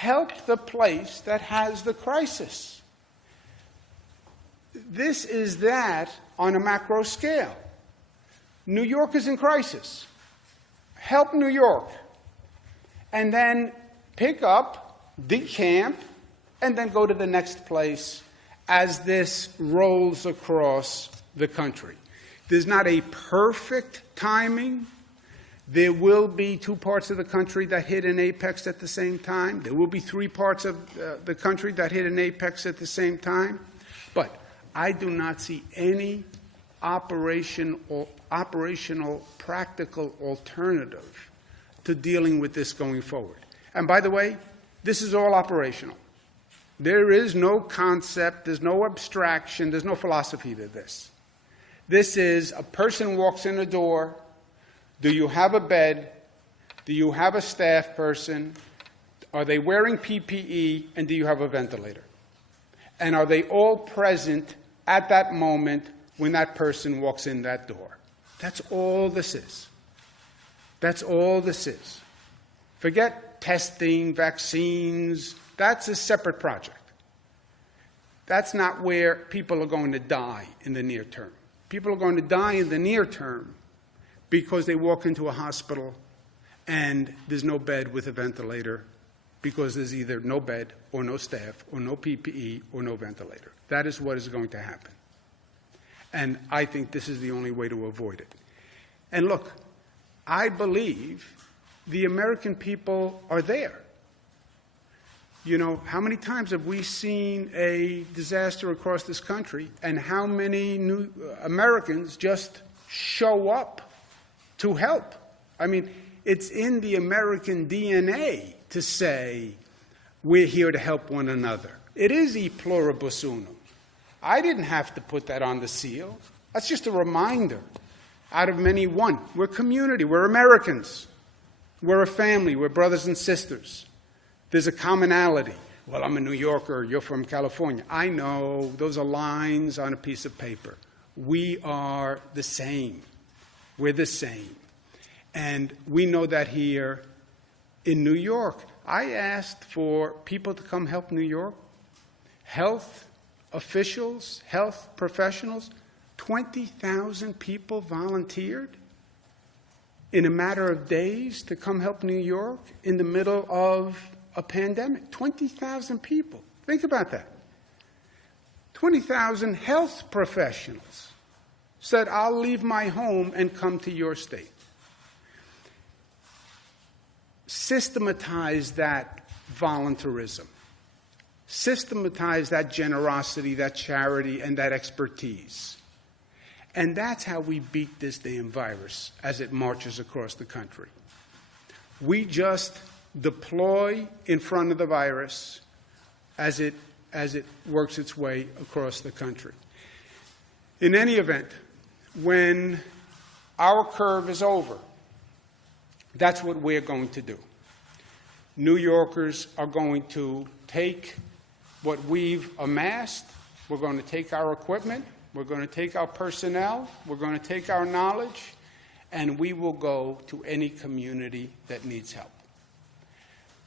help the place that has the crisis. This is that on a macro scale. New York is in crisis. Help New York. And then pick up, decamp, and then go to the next place as this rolls across the country. There's not a perfect timing. There will be 2 parts of the country that hit an apex at the same time. There will be 3 parts of the country that hit an apex at the same time. But I do not see any operational, practical alternative to dealing with this going forward. And by the way, this is all operational. There is no concept, there's no abstraction, there's no philosophy to this. This is a person walks in the door. Do you have a bed? Do you have a staff person? Are they wearing PPE? And do you have a ventilator? And are they all present at that moment when that person walks in that door? That's all this is. That's all this is. Forget testing, vaccines. That's a separate project. That's not where people are going to die in the near term. People are going to die in the near term because they walk into a hospital and there's no bed with a ventilator because there's either no bed or no staff or no PPE or no ventilator. That is what is going to happen. And I think this is the only way to avoid it. And look, I believe the American people are there. You know, how many times have we seen a disaster across this country, and how many new Americans just show up to help? I mean, it's in the American DNA to say, we're here to help one another. It is e pluribus unum. I didn't have to put that on the seal. That's just a reminder. Out of many, one. We're community. We're Americans. We're a family. We're brothers and sisters. There's a commonality. Well, I'm a New Yorker. You're from California. I know. Those are lines on a piece of paper. We are the same. We're the same. And we know that here in New York. I asked for people to come help New York. Health officials, health professionals. 20,000 people volunteered in a matter of days to come help New York in the middle of a pandemic. 20,000 people. Think about that. 20,000 health professionals said, I'll leave my home and come to your state. Systematize that voluntarism. Systematize that generosity, that charity, and that expertise. And that's how we beat this damn virus as it marches across the country. We just deploy in front of the virus as it works its way across the country. In any event, when our curve is over, that's what we're going to do. New Yorkers are going to take what we've amassed. We're going to take our equipment. We're going to take our personnel, we're going to take our knowledge, and we will go to any community that needs help.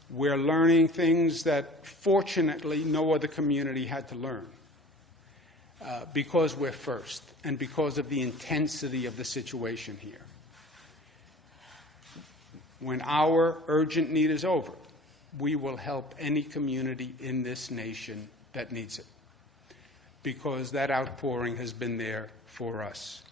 We're learning things that, fortunately, no other community had to learn because we're first and because of the intensity of the situation here. When our urgent need is over, we will help any community in this nation that needs it, because that outpouring has been there for us.